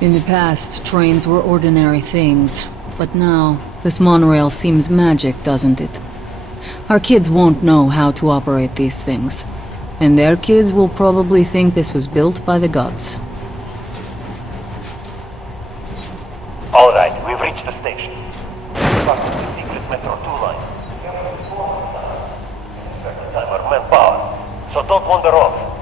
In the past, trains were ordinary things, but now, this monorail seems magic, doesn't it? Our kids won't know how to operate these things, and their kids will probably think this was built by the gods. All right, we've reached the station. Part of the secret Metro 2 line. Certain time our manpower, so don't wander off.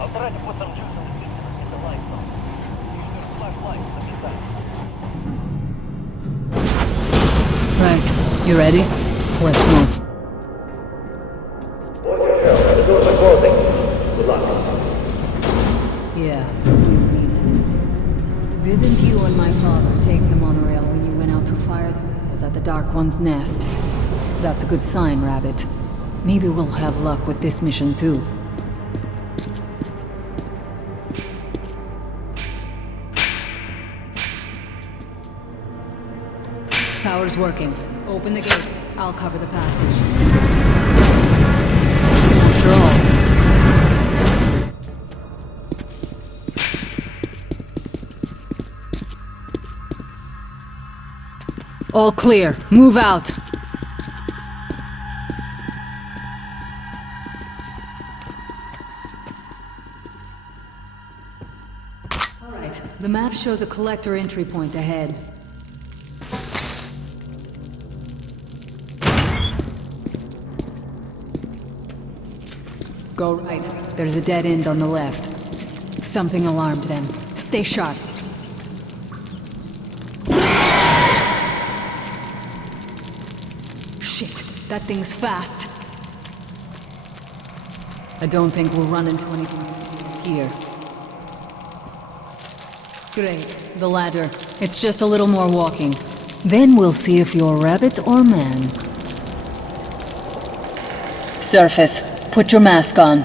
I'll try to put some juice in the system and get the lights on. Use your flashlights at the time. Right, you ready? Let's move. Watch your shell, the doors are closing. Good luck. Yeah, we need it. Didn't you and my father take the monorail when you went out to fire the missiles at the Dark One's nest? That's a good sign, Rabbit. Maybe we'll have luck with this mission too. Power's working. Open the gate. I'll cover the passage. After all. All clear. Move out. All right. The map shows a collector entry point ahead. Go right. There's a dead end on the left. Something alarmed them. Stay sharp. Shit, that thing's fast. I don't think we'll run into anything serious here. Great, the ladder. It's just a little more walking. Then we'll see if you're rabbit or man. Surface. Put your mask on.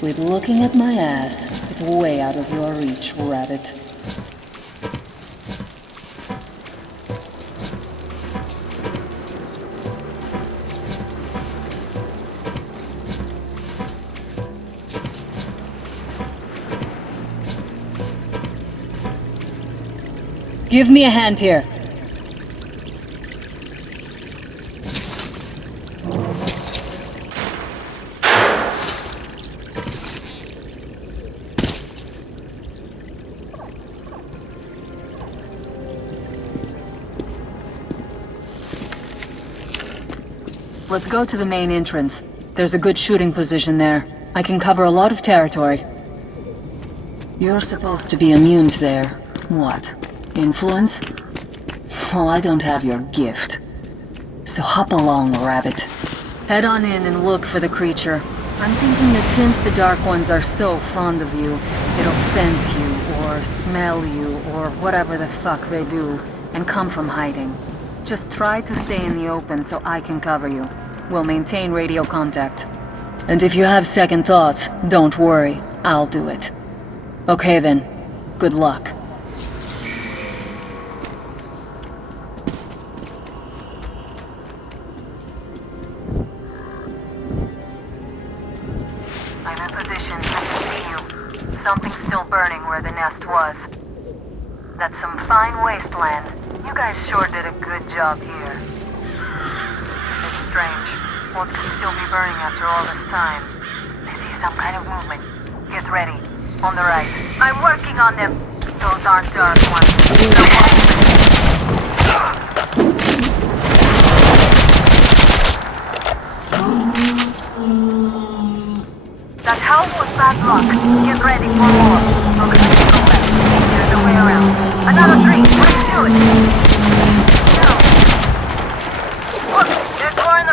Quit looking at my ass. It's way out of your reach, Rabbit. Give me a hand here. Let's go to the main entrance. There's a good shooting position there. I can cover a lot of territory. You're supposed to be immune to their... what? Influence? Well, I don't have your gift. So hop along, Rabbit. Head on in and look for the creature. I'm thinking that since the Dark Ones are so fond of you, it'll sense you, or smell you, or whatever the fuck they do, and come from hiding. Just try to stay in the open so I can cover you. We'll maintain radio contact. And if you have second thoughts, don't worry. I'll do it. Okay then. Good luck. Something's still burning where the nest was. That's some fine wasteland. You guys sure did a good job here. It's strange. What could still be burning after all this time? I see some kind of movement. Get ready. On the right. I'm working on them. Those aren't Dark Ones. That house was bad luck. Get ready for more. Okay, go left. There's a way around. Another drink. Let's do it. No. Look, there's more in the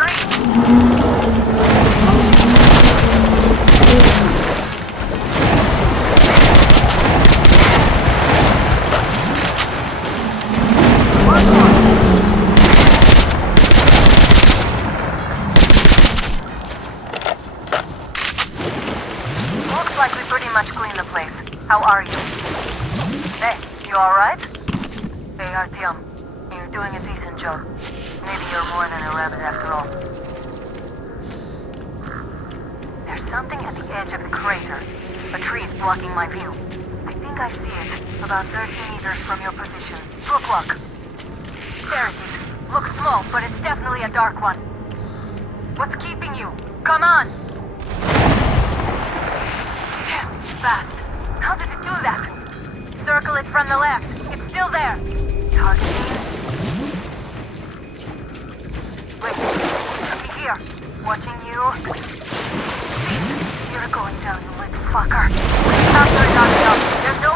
Hey, you alright? Hey, Artyom. You're doing a decent job. Maybe you're more than a rabbit after all. There's something at the edge of the crater. A tree is blocking my view. I think I see it. About 30 meters from your position. 2 o'clock. There it is. Looks small, but it's definitely a dark one. What's keeping you? Come on! Damn, fast. How did it do that? Circle it from the left. It's still there. Targeting. Wait. Be here. Watching you. You're going down, you little fucker. After it not enough. There's no